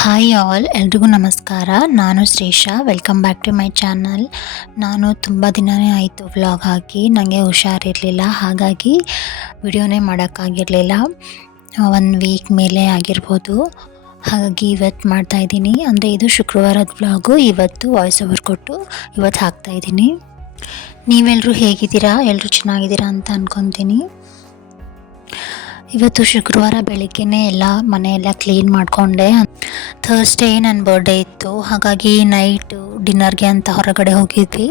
Hi all, ಎಲ್ರಿಗೂ ನಮಸ್ಕಾರ. ನಾನು Shresha. Welcome back to my channel. ನಾನು ತುಂಬ ದಿನವೇ ಆಯಿತು ವ್ಲಾಗ್ ಹಾಕಿ. ನನಗೆ ಹುಷಾರಿರಲಿಲ್ಲ, ಹಾಗಾಗಿ ವಿಡಿಯೋನೇ ಮಾಡೋಕ್ಕಾಗಿರಲಿಲ್ಲ. 1 ವೀಕ್ ಮೇಲೆ ಆಗಿರ್ಬೋದು. ಹಾಗಾಗಿ ಇವತ್ತು ಮಾಡ್ತಾಯಿದ್ದೀನಿ. ಅಂದರೆ ಇದು ಶುಕ್ರವಾರದ ವ್ಲಾಗು. ಇವತ್ತು ವಾಯ್ಸ್ ಓವರ್ ಕೊಟ್ಟು ಇವತ್ತು ಹಾಕ್ತಾಯಿದ್ದೀನಿ. ನೀವೆಲ್ಲರೂ ಹೇಗಿದ್ದೀರಾ? ಎಲ್ಲರೂ ಚೆನ್ನಾಗಿದ್ದೀರಾ ಅಂತ ಅಂದ್ಕೊತೀನಿ. ಇವತ್ತು ಶುಕ್ರವಾರ ಬೆಳಿಗ್ಗೆನೇ ಎಲ್ಲ ಮನೆಯೆಲ್ಲ ಕ್ಲೀನ್ ಮಾಡಿಕೊಂಡೆ. ಥರ್ಸ್ಡೇ ನನ್ನ ಬರ್ಡೇ ಇತ್ತು, ಹಾಗಾಗಿ ನೈಟು ಡಿನ್ನರ್ಗೆ ಅಂತ ಹೊರಗಡೆ ಹೋಗಿದ್ವಿ.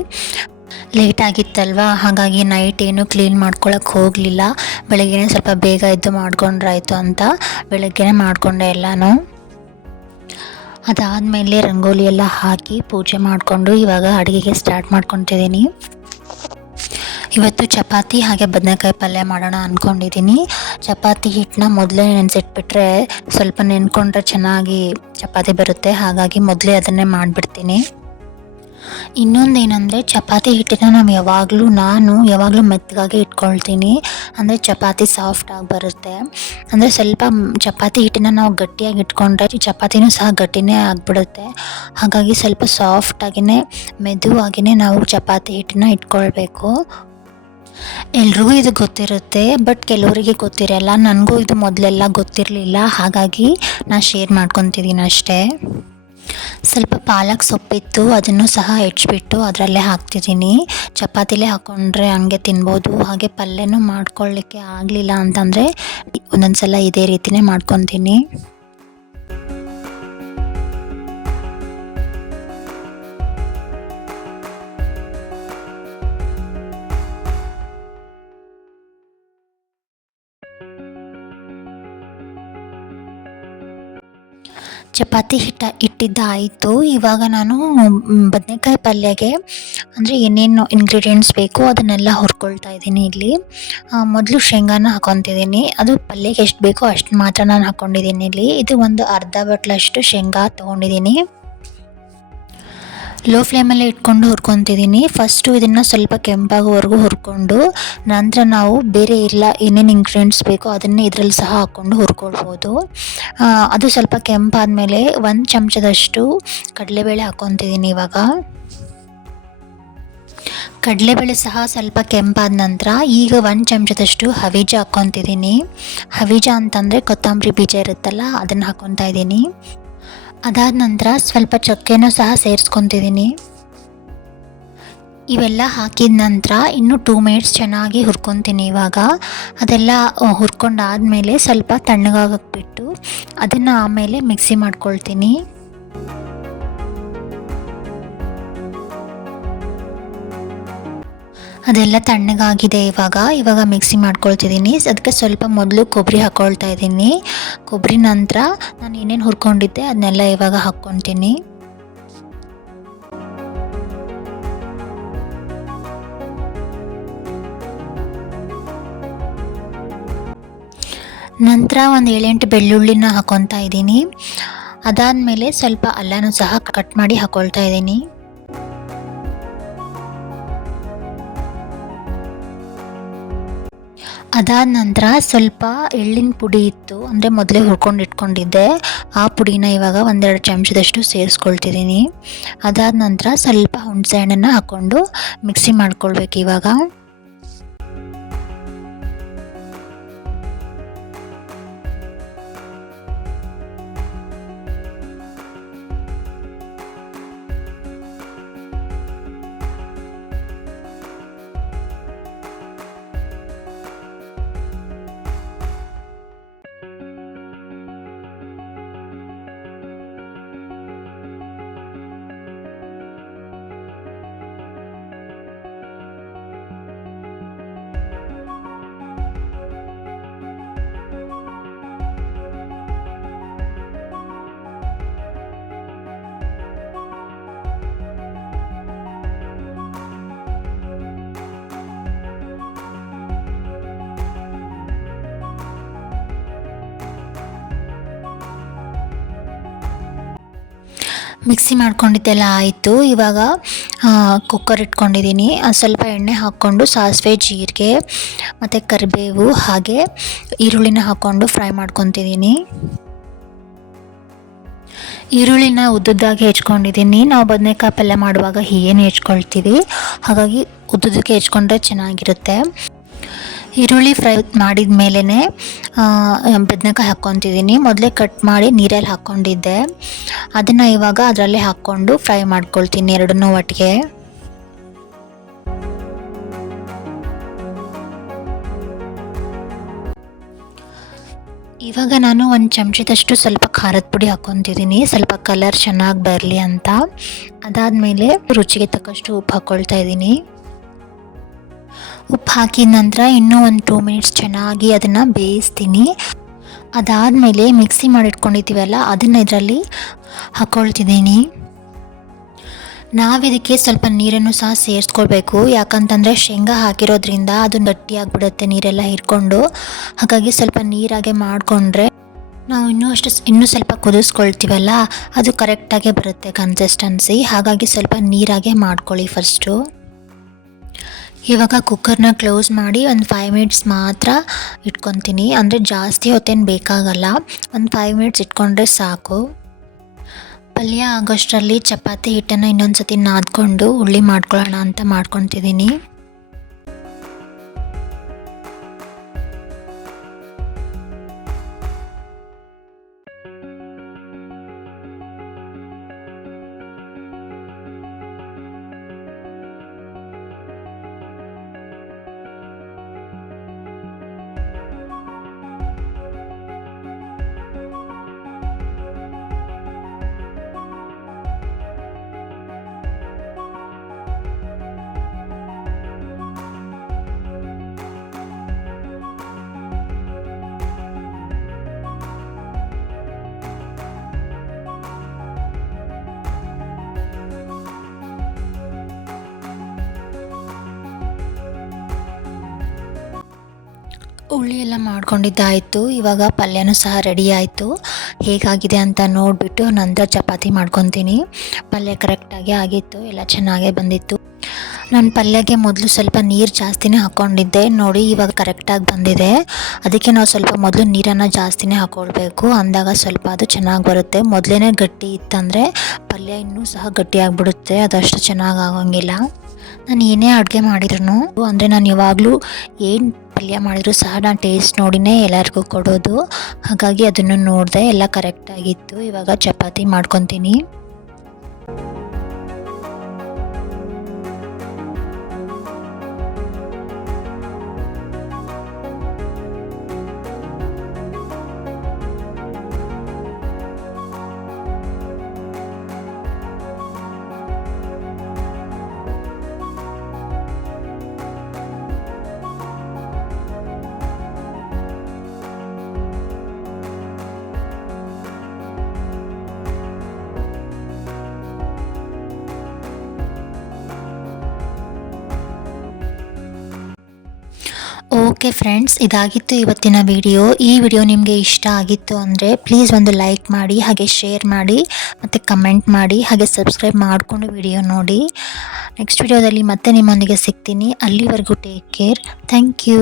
ಲೇಟ್ ಆಗಿತ್ತಲ್ವ, ಹಾಗಾಗಿ ನೈಟ್ ಏನು ಕ್ಲೀನ್ ಮಾಡ್ಕೊಳಕ್ಕೆ ಹೋಗಲಿಲ್ಲ. ಬೆಳಗ್ಗೆನೇ ಸ್ವಲ್ಪ ಬೇಗ ಎದ್ದು ಮಾಡ್ಕೊಂಡ್ರಾಯ್ತು ಅಂತ ಬೆಳಗ್ಗೆನೇ ಮಾಡಿಕೊಂಡೆ ಎಲ್ಲನೂ. ಅದಾದಮೇಲೆ ರಂಗೋಲಿ ಎಲ್ಲ ಹಾಕಿ ಪೂಜೆ ಮಾಡಿಕೊಂಡು ಇವಾಗ ಅಡುಗೆಗೆ ಸ್ಟಾರ್ಟ್ ಮಾಡ್ಕೊತಿದ್ದೀನಿ. ಇವತ್ತು ಚಪಾತಿ ಹಾಗೆ ಬದನೆಕಾಯಿ ಪಲ್ಯ ಮಾಡೋಣ ಅಂದ್ಕೊಂಡಿದ್ದೀನಿ. ಚಪಾತಿ ಹಿಟ್ಟನ್ನ ಮೊದಲೇ ನೆನೆಸಿಟ್ಬಿಟ್ರೆ ಸ್ವಲ್ಪ ನೆನ್ಕೊಂಡ್ರೆ ಚೆನ್ನಾಗಿ ಚಪಾತಿ ಬರುತ್ತೆ, ಹಾಗಾಗಿ ಮೊದಲೇ ಅದನ್ನೇ ಮಾಡಿಬಿಡ್ತೀನಿ. ಇನ್ನೊಂದೇನೆಂದರೆ ಚಪಾತಿ ಹಿಟ್ಟನ್ನ ನಾನು ಯಾವಾಗಲೂ ಮೆತ್ತಗಾಗಿ ಇಟ್ಕೊಳ್ತೀನಿ. ಅಂದರೆ ಚಪಾತಿ ಸಾಫ್ಟಾಗಿ ಬರುತ್ತೆ. ಅಂದರೆ ಸ್ವಲ್ಪ ಚಪಾತಿ ಹಿಟ್ಟನ್ನ ನಾವು ಗಟ್ಟಿಯಾಗಿ ಇಟ್ಕೊಂಡ್ರೆ ಚಪಾತಿನೂ ಸಹ ಗಟ್ಟಿನೇ ಆಗಿಬಿಡುತ್ತೆ. ಹಾಗಾಗಿ ಸ್ವಲ್ಪ ಸಾಫ್ಟಾಗಿಯೇ ಮೆದುವಾಗಿಯೇ ನಾವು ಚಪಾತಿ ಹಿಟ್ಟನ್ನ ಇಟ್ಕೊಳ್ಬೇಕು. ಎಲ್ರಿಗೂ ಇದು ಗೊತ್ತಿರುತ್ತೆ, ಬಟ್ ಕೆಲವರಿಗೆ ಗೊತ್ತಿರಲ್ಲ. ನನಗೂ ಇದು ಮೊದಲೆಲ್ಲ ಗೊತ್ತಿರಲಿಲ್ಲ, ಹಾಗಾಗಿ ನಾನು ಶೇರ್ ಮಾಡ್ಕೊತಿದ್ದೀನಿ ಅಷ್ಟೇ. ಸ್ವಲ್ಪ ಪಾಲಕ್ ಸೊಪ್ಪಿತ್ತು, ಅದನ್ನು ಸಹ ಹೆಚ್ಚಿಬಿಟ್ಟು ಅದರಲ್ಲೇ ಹಾಕ್ತಿದ್ದೀನಿ. ಚಪಾತಿಲೇ ಹಾಕ್ಕೊಂಡ್ರೆ ಹಂಗೆ ತಿನ್ಬೋದು. ಹಾಗೆ ಪಲ್ಯನೂ ಮಾಡ್ಕೊಳ್ಳಿಕ್ಕೆ ಆಗಲಿಲ್ಲ ಅಂತಂದರೆ ಒಂದೊಂದು ಸಲ ಇದೇ ರೀತಿಯೇ ಮಾಡ್ಕೊತೀನಿ. ಚಪಾತಿ ಇಟ್ಟಿದ್ದಾಯಿತು. ಇವಾಗ ನಾನು ಬದನೆಕಾಯಿ ಪಲ್ಯಗೆ ಅಂದರೆ ಏನೇನು ಇಂಗ್ರೀಡಿಯೆಂಟ್ಸ್ ಬೇಕು ಅದನ್ನೆಲ್ಲ ಹುರ್ಕೊಳ್ತಾ ಇದ್ದೀನಿ. ಇಲ್ಲಿ ಮೊದಲು ಶೇಂಗಾನ ಹಾಕ್ಕೊತಿದ್ದೀನಿ. ಅದು ಪಲ್ಯಕ್ಕೆ ಎಷ್ಟು ಬೇಕೋ ಅಷ್ಟು ಮಾತ್ರ ನಾನು ಹಾಕ್ಕೊಂಡಿದ್ದೀನಿ. ಇಲ್ಲಿ ಇದು ಒಂದು ಅರ್ಧ ಬಟ್ಲಷ್ಟು ಶೇಂಗಾ ತೊಗೊಂಡಿದ್ದೀನಿ. ಲೋ ಫ್ಲೇಮಲ್ಲೇ ಇಟ್ಕೊಂಡು ಹುರ್ಕೊತಿದ್ದೀನಿ. ಫಸ್ಟು ಇದನ್ನು ಸ್ವಲ್ಪ ಕೆಂಪಾಗೋವರೆಗೂ ಹುರ್ಕೊಂಡು ನಂತರ ನಾವು ಬೇರೆ ಏನೇನು ಇಂಗ್ರೀಡಿಯೆಂಟ್ಸ್ ಬೇಕೋ ಅದನ್ನೇ ಇದರಲ್ಲಿ ಸಹ ಹಾಕ್ಕೊಂಡು ಹುರ್ಕೊಳ್ಬೋದು. ಅದು ಸ್ವಲ್ಪ ಕೆಂಪಾದಮೇಲೆ 1 ಚಮಚದಷ್ಟು ಕಡಲೆಬೇಳೆ ಹಾಕ್ಕೊತಿದ್ದೀನಿ. ಇವಾಗ ಕಡಲೆಬೇಳೆ ಸಹ ಸ್ವಲ್ಪ ಕೆಂಪಾದ ನಂತರ ಈಗ 1 ಚಮಚದಷ್ಟು ಹವೀಜ ಹಾಕ್ಕೊತಿದ್ದೀನಿ. ಹವೀಜ ಅಂತಂದರೆ ಕೊತ್ತಂಬರಿ ಬೀಜ ಇರುತ್ತಲ್ಲ, ಅದನ್ನು ಹಾಕ್ಕೊತಾ ಇದ್ದೀನಿ. ಅದಾದ ನಂತರ ಸ್ವಲ್ಪ ಚಕ್ಕೆನೂ ಸಹ ಸೇರಿಸ್ಕೊತಿದ್ದೀನಿ. ಇವೆಲ್ಲ ಹಾಕಿದ ನಂತರ ಇನ್ನೂ 2 ಮಿನಿಟ್ಸ್ ಚೆನ್ನಾಗಿ ಹುರ್ಕೊತೀನಿ. ಇವಾಗ ಅದೆಲ್ಲ ಹುರ್ಕೊಂಡಾದಮೇಲೆ ಸ್ವಲ್ಪ ತಣ್ಣಗಾಗಕ್ಕೆ ಬಿಟ್ಟು ಅದನ್ನು ಆಮೇಲೆ ಮಿಕ್ಸಿ ಮಾಡ್ಕೊಳ್ತೀನಿ. ಅದೆಲ್ಲ ತಣ್ಣಗಾಗಿದೆ. ಇವಾಗ ಮಿಕ್ಸಿ ಮಾಡ್ಕೊಳ್ತಿದ್ದೀನಿ. ಅದಕ್ಕೆ ಸ್ವಲ್ಪ ಮೊದಲು ಕೊಬ್ಬರಿ ಹಾಕ್ಕೊಳ್ತಾ ಇದ್ದೀನಿ. ಕೊಬ್ಬರಿ ನಂತರ ನಾನು ಏನೇನು ಹುರ್ಕೊಂಡಿದ್ದೆ ಅದನ್ನೆಲ್ಲ ಇವಾಗ ಹಾಕ್ಕೊತೀನಿ. ನಂತರ ಒಂದು 7-8 ಬೆಳ್ಳುಳ್ಳಿನ ಹಾಕ್ಕೊತಾ ಇದ್ದೀನಿ. ಅದಾದಮೇಲೆ ಸ್ವಲ್ಪ ಅಲ್ಲನೂ ಸಹ ಕಟ್ ಮಾಡಿ ಹಾಕ್ಕೊಳ್ತಾ ಇದ್ದೀನಿ. ಅದಾದ ನಂತರ ಸ್ವಲ್ಪ ಎಳ್ಳಿನ ಪುಡಿ ಇತ್ತು, ಅಂದರೆ ಮೊದಲೇ ಹುರ್ಕೊಂಡು ಇಟ್ಕೊಂಡಿದ್ದೆ. ಆ ಪುಡಿನ ಇವಾಗ 1-2 ಚಮಚದಷ್ಟು ಸೇರಿಸ್ಕೊಳ್ತಿದ್ದೀನಿ. ಅದಾದ ನಂತರ ಸ್ವಲ್ಪ ಹುಣಸೆ ಹಣ್ಣನ್ನು ಹಾಕ್ಕೊಂಡು ಮಿಕ್ಸಿ ಮಾಡ್ಕೊಳ್ಬೇಕು. ಇವಾಗ ಮಿಕ್ಸಿ ಮಾಡ್ಕೊಂಡಿದ್ದೆಲ್ಲ ಆಯಿತು. ಇವಾಗ ಕುಕ್ಕರ್ ಇಟ್ಕೊಂಡಿದ್ದೀನಿ. ಸ್ವಲ್ಪ ಎಣ್ಣೆ ಹಾಕ್ಕೊಂಡು ಸಾಸಿವೆ, ಜೀರಿಗೆ ಮತ್ತು ಕರಿಬೇವು ಹಾಗೆ ಈರುಳ್ಳಿನ ಹಾಕ್ಕೊಂಡು ಫ್ರೈ ಮಾಡ್ಕೊತಿದ್ದೀನಿ. ಈರುಳ್ಳಿನ ಉದ್ದುದ್ದಾಗಿ ಹೆಚ್ಕೊಂಡಿದ್ದೀನಿ. ನಾವು ಬದನೇಕಾಯಿ ಪಲ್ಯ ಮಾಡುವಾಗ ಹೀಗೇನೆ ಹೆಚ್ಕೊಳ್ತೀವಿ, ಹಾಗಾಗಿ ಉದ್ದುದಕ್ಕೆ ಹೆಚ್ಕೊಂಡ್ರೆ ಚೆನ್ನಾಗಿರುತ್ತೆ. ಈರುಳ್ಳಿ ಫ್ರೈ ಮಾಡಿದ ಮೇಲೇ ಬದನೇಕಾಯಿ ಹಾಕ್ಕೊತಿದ್ದೀನಿ. ಮೊದಲೇ ಕಟ್ ಮಾಡಿ ನೀರಲ್ಲಿ ಹಾಕ್ಕೊಂಡಿದ್ದೆ, ಅದನ್ನು ಇವಾಗ ಅದರಲ್ಲೇ ಹಾಕ್ಕೊಂಡು ಫ್ರೈ ಮಾಡ್ಕೊಳ್ತೀನಿ ಎರಡನ್ನೂ ಒಟ್ಟಿಗೆ. ಇವಾಗ ನಾನು ಒಂದು ಚಮಚದಷ್ಟು ಸ್ವಲ್ಪ ಖಾರದ ಪುಡಿ ಹಾಕ್ಕೊತಿದ್ದೀನಿ, ಸ್ವಲ್ಪ ಕಲರ್ ಚೆನ್ನಾಗಿ ಬರಲಿ ಅಂತ. ಅದಾದಮೇಲೆ ರುಚಿಗೆ ತಕ್ಕಷ್ಟು ಉಪ್ಪು ಹಾಕ್ಕೊಳ್ತಾ ಇದ್ದೀನಿ. ಉಪ್ಪು ಹಾಕಿದ ನಂತರ ಇನ್ನೂ ಒಂದು 2 ಮಿನಿಟ್ಸ್ ಚೆನ್ನಾಗಿ ಅದನ್ನು ಬೇಯಿಸ್ತೀನಿ. ಅದಾದಮೇಲೆ ಮಿಕ್ಸಿ ಮಾಡಿಟ್ಕೊಂಡಿದ್ದೀವಲ್ಲ ಅದನ್ನು ಇದರಲ್ಲಿ ಹಾಕ್ಕೊಳ್ತಿದ್ದೀನಿ. ನಾವಿದಕ್ಕೆ ಸ್ವಲ್ಪ ನೀರನ್ನು ಸಹ ಸೇರಿಸ್ಕೊಳ್ಬೇಕು, ಯಾಕಂತಂದರೆ ಶೇಂಗಾ ಹಾಕಿರೋದ್ರಿಂದ ಅದು ಗಟ್ಟಿಯಾಗಿಬಿಡುತ್ತೆ ನೀರೆಲ್ಲ ಹಿಡ್ಕೊಂಡು. ಹಾಗಾಗಿ ಸ್ವಲ್ಪ ನೀರಾಗೆ ಮಾಡಿಕೊಂಡ್ರೆ ನಾವು ಇನ್ನೂ ಸ್ವಲ್ಪ ಕುದಿಸ್ಕೊಳ್ತೀವಲ್ಲ ಅದು ಕರೆಕ್ಟಾಗೆ ಬರುತ್ತೆ ಕನ್ಸಿಸ್ಟೆನ್ಸಿ. ಹಾಗಾಗಿ ಸ್ವಲ್ಪ ನೀರಾಗೆ ಮಾಡ್ಕೊಳ್ಳಿ ಫಸ್ಟು. ಇವಾಗ ಕುಕ್ಕರ್ನ ಕ್ಲೋಸ್ ಮಾಡಿ ಒಂದು 5 ಮಿನಿಟ್ಸ್ ಮಾತ್ರ ಇಟ್ಕೊತೀನಿ, ಅಂದರೆ ಜಾಸ್ತಿ ಹೊತ್ತೇನು ಬೇಕಾಗಲ್ಲ, ಒಂದು 5 ಮಿನಿಟ್ಸ್ ಇಟ್ಕೊಂಡ್ರೆ ಸಾಕು. ಪಲ್ಯ ಆಗೋಷ್ಟರಲ್ಲಿ ಚಪಾತಿ ಹಿಟ್ಟನ್ನು ಇನ್ನೊಂದು ಸತಿ ನಾದ್ಕೊಂಡು ಉಳ್ಳಿ ಮಾಡ್ಕೊಳ್ಳೋಣ ಅಂತ ಮಾಡ್ಕೊತಿದ್ದೀನಿ. ಉಳ್ಳಿ ಎಲ್ಲ ಮಾಡ್ಕೊಂಡಿದ್ದಾಯಿತು. ಇವಾಗ ಪಲ್ಯನೂ ಸಹ ರೆಡಿ ಆಯಿತು. ಹೇಗಾಗಿದೆ ಅಂತ ನೋಡಿಬಿಟ್ಟು ನಂತರ ಚಪಾತಿ ಮಾಡ್ಕೊತೀನಿ. ಪಲ್ಯ ಕರೆಕ್ಟಾಗಿ ಆಗಿತ್ತು, ಎಲ್ಲ ಚೆನ್ನಾಗೇ ಬಂದಿತ್ತು. ನಾನು ಪಲ್ಯಕ್ಕೆ ಮೊದಲು ಸ್ವಲ್ಪ ನೀರು ಜಾಸ್ತಿನೇ ಹಾಕ್ಕೊಂಡಿದ್ದೆ, ನೋಡಿ ಇವಾಗ ಕರೆಕ್ಟಾಗಿ ಬಂದಿದೆ. ಅದಕ್ಕೆ ನಾವು ಸ್ವಲ್ಪ ಮೊದಲು ನೀರನ್ನು ಜಾಸ್ತಿನೇ ಹಾಕ್ಕೊಳ್ಬೇಕು, ಅಂದಾಗ ಸ್ವಲ್ಪ ಅದು ಚೆನ್ನಾಗಿ ಬರುತ್ತೆ. ಮೊದಲೇ ಗಟ್ಟಿ ಇತ್ತಂದರೆ ಪಲ್ಯ ಇನ್ನೂ ಸಹ ಗಟ್ಟಿಯಾಗಿಬಿಡುತ್ತೆ, ಅದಷ್ಟು ಚೆನ್ನಾಗಿ ಆಗೋಂಗಿಲ್ಲ. ನಾನು ಏನೇ ಅಡುಗೆ ಮಾಡಿದ್ರು ಅಂದರೆ ನಾನು ಯಾವಾಗಲೂ ಏನು ಪಲ್ಯ ಮಾಡಿದರೂ ಸಹ ನಾನು ಟೇಸ್ಟ್ ನೋಡಿನೇ ಎಲ್ಲರಿಗೂ ಕೊಡೋದು. ಹಾಗಾಗಿ ಅದನ್ನು ನೋಡಿದೆ, ಎಲ್ಲ ಕರೆಕ್ಟಾಗಿತ್ತು. ಇವಾಗ ಚಪಾತಿ ಮಾಡ್ಕೊತೀನಿ. ಓಕೆ ಫ್ರೆಂಡ್ಸ್, ಇದಾಗಿತ್ತು ಇವತ್ತಿನ ವಿಡಿಯೋ. ಈ ವಿಡಿಯೋ ನಿಮಗೆ ಇಷ್ಟ ಆಗಿತ್ತು ಅಂದರೆ ಪ್ಲೀಸ್ ಒಂದು ಲೈಕ್ ಮಾಡಿ, ಹಾಗೆ ಶೇರ್ ಮಾಡಿ, ಮತ್ತು ಕಮೆಂಟ್ ಮಾಡಿ, ಹಾಗೆ ಸಬ್ಸ್ಕ್ರೈಬ್ ಮಾಡಿಕೊಂಡು ವಿಡಿಯೋ ನೋಡಿ. ನೆಕ್ಸ್ಟ್ ವಿಡಿಯೋದಲ್ಲಿ ಮತ್ತೆ ನಿಮ್ಮೊಂದಿಗೆ ಸಿಗ್ತೀನಿ. ಅಲ್ಲಿವರೆಗೂ ಟೇಕ್ ಕೇರ್. Thank you.